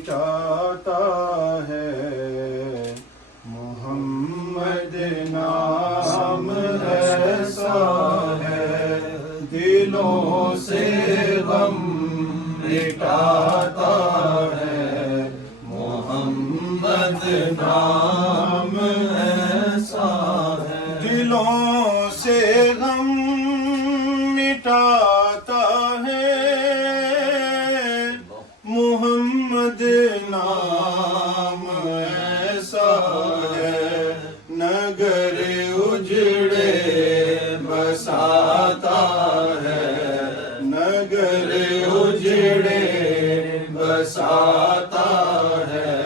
مٹاتا ہے، محمد نام ایسا ہے دلوں سے غم مٹاتا ہے، محمد نام ایسا ہے دلوں سے غم مٹاتا ہے، محمد نام ایسا ہے نگر اجڑے بساتا ہے، نگر اجڑے بساتا ہے،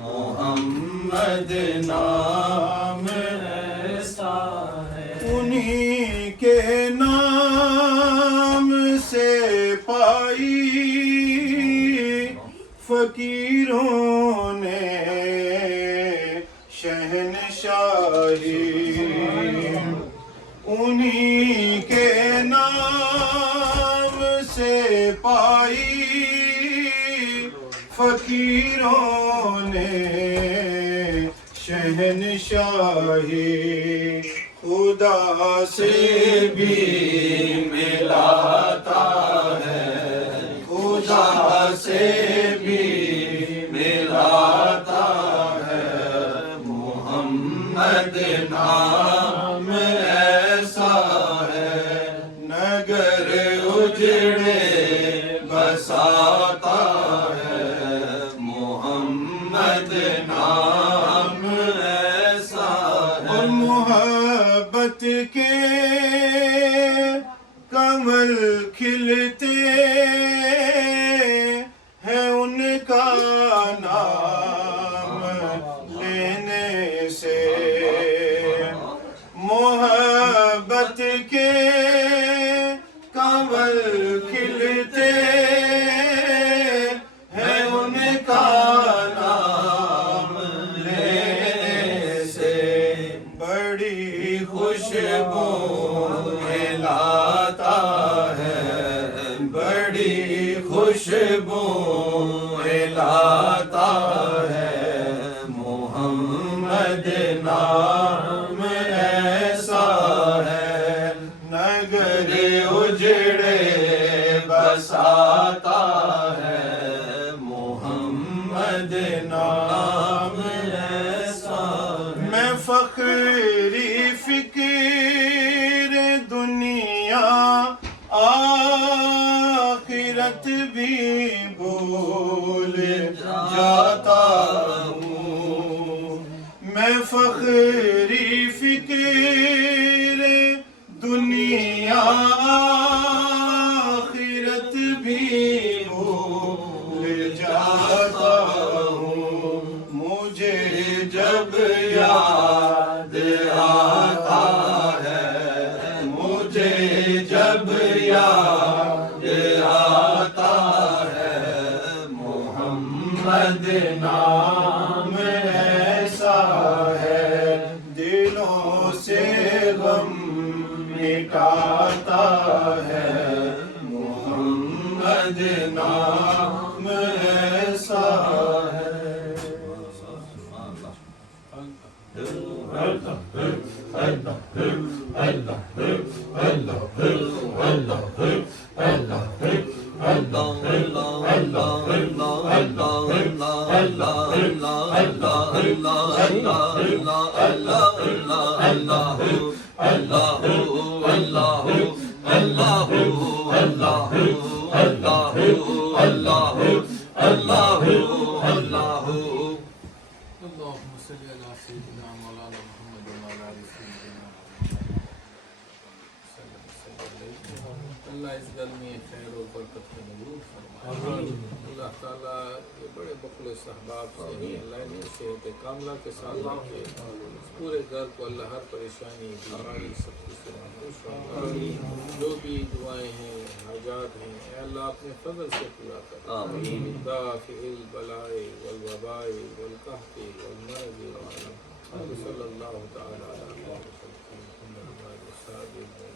محمد نام ایسا ہے انہی کے نام سے پائی فقیروں نے شہنشاہی، انہی کے نام سے پائی فقیروں نے شہنشاہی، خدا سے بھی ملاتا ہے، خدا سے بھی ملاتا ہے، محمد نام ایسا ہے نگر اجڑے بساتا ہے، محمد نام ایسا ہے اور محبت کے کمل کھلتے ہیں ان کا نام لینے سے، محبت کے کمل کھلتے ہیں ان کا نام لینے سے، بڑی خوشبو لاتا ہے، بڑی خوشبو لاتا ہے، محمد نام ایسا ہے نگر اجڑے بساتا ہے، محمد نام ایسا ہے میں فخری فکر دنیا آخرت بھی بھول جاتا ہوں، میں فخری فکر دنیا آخرت بھی بھول جاتا ہوں، مجھے جب یاد آتا ہے، مجھے جب یاد آتا ہے، محمد نام ایسا ہے دلوں سے غم مٹاتا ہے، محمد نام ایسا ہے اللهم صل على سيدنا مولانا محمد وعلى آل سيدنا اللہ اس گھر میں خیر و برکت کا نزول فرمائے، اللہ تعالیٰ یہ بڑے بخل صحباب سے ہی اللہ نے صحت کاملہ کے ساتھ رکھے، اس پورے گھر کو اللہ ہر پریشانی بیماری سب کچھ سے محفوظ فرمائے، جو بھی دعائیں ہیں حاجات ہیں اے اللہ اپنے فضل سے پورا کر، دافع البلاء والوباء والقحط والمرض صلی اللہ تعالیٰ علیہ وسلم